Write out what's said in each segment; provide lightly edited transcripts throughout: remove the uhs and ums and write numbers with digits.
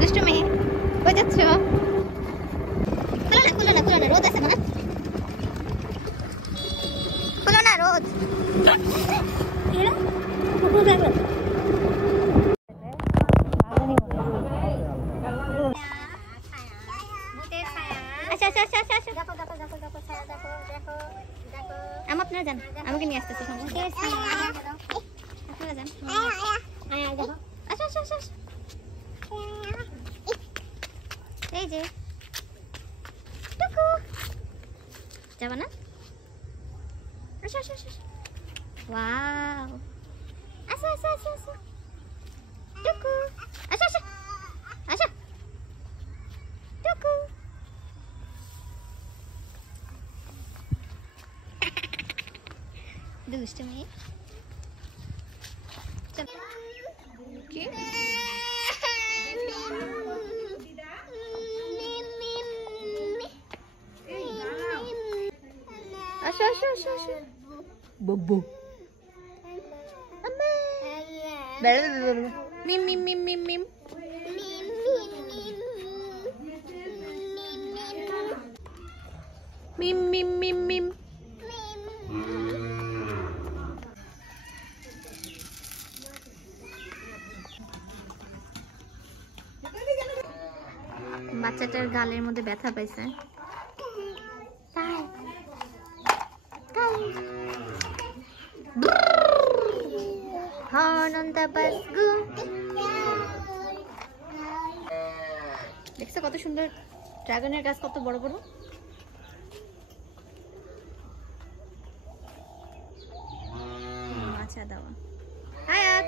দুষ্টু মেয়ে কই যাচ্ছ? খুলো না রোদ আছে না, খুলো না রোদ। আপনারা যান, আমাকে নিয়ে আসতেছে। আপনারা যান। এই যে টুকু যাবা না? ওয়াও, আসো টুকু, আসো টুকু। দুষ্টু মেয়ে। কি আসো বব্বু মিম মিম মিম মিম মিম মিম মিম মিম মিম। বাচ্চাটার গালের মধ্যে ব্যথা পাইছে। দেখছো কত সুন্দর ড্রাগনের গাছ, কত বড় বড়। আচ্ছা দাও। হায়াত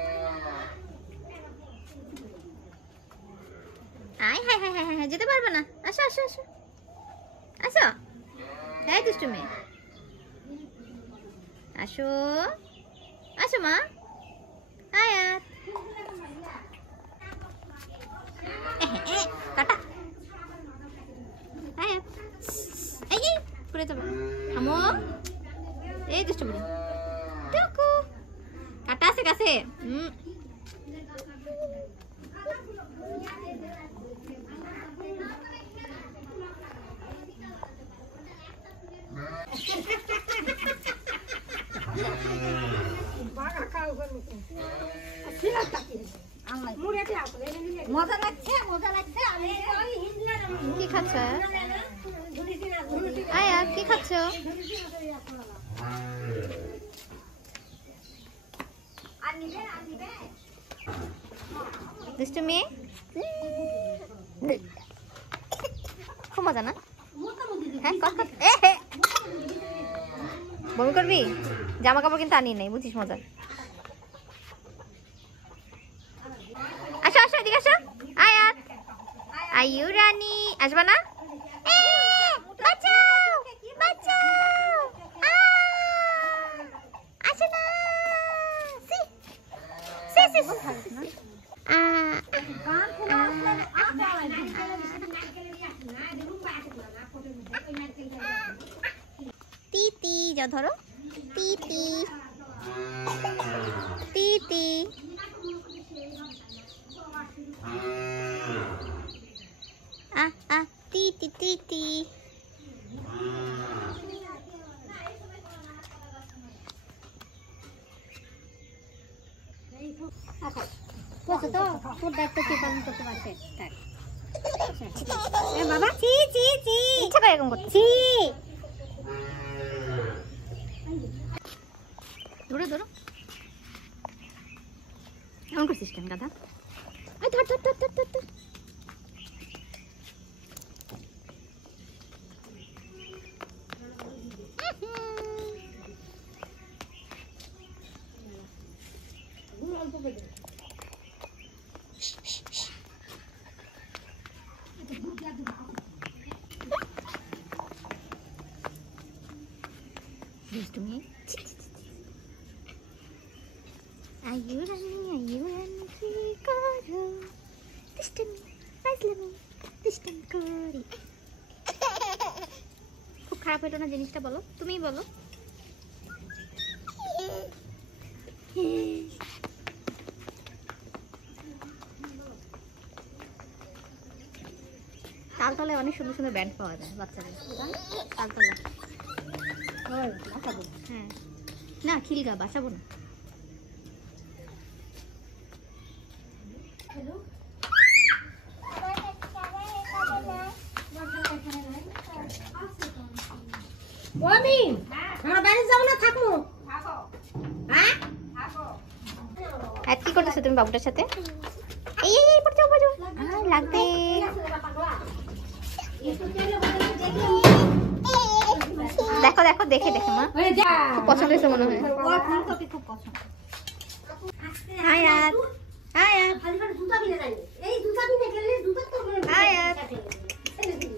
হাই যেতে পারবে না। আসো হ্যাঁ দুষ্টু মেয়ে, আসো মা। হায়াত কাটা, হায়াত এই করে যাবো। আমো এই দুষ্টু মেয়ে টুকু, কাটা আছে কাছে। কি খাচ্ছ? আয়া কি খাচ্ছ? দুষ্টু মেয়ে, খুব মজা না? হ্যাঁ বমি করবি? জামা কাপড় কিন্তু আনিয়ে নেই, বুঝিস মজা। আসো এদিকে আসো। আয়াত আয়ু রানী, আসবা না? আসো না। তিতি যাও ধরো, তিতি তিতি। তোর দায়িত্ব কি পালন করতে পারছে? বাবা ইচ্ছা করে এরকম করছি। দূরে এমন করছিস কেন গাধা? ধর তুমি আয়ু রানী কি করো? দুষ্টুমি করি। খুব খারাপ হতো না জিনিসটা? বলো, তুমিই বলো। তালতলায় অনেক সুন্দর সুন্দর ব্যান্ড পাওয়া যায় বাচ্চাদের। তালতলা হ্যাঁ না খিলগা বাসাবো না। কি করতেছো তুমি বাবুটার সাথে? এই এই পড়ে যাও পড়ে যাও, লাগবে। দেখো দেখো দেখে দেখে মা খুব পছন্দ হয়েছে মনে হয়। খুব পছন্দ। আয়াত আয়াত আয়াত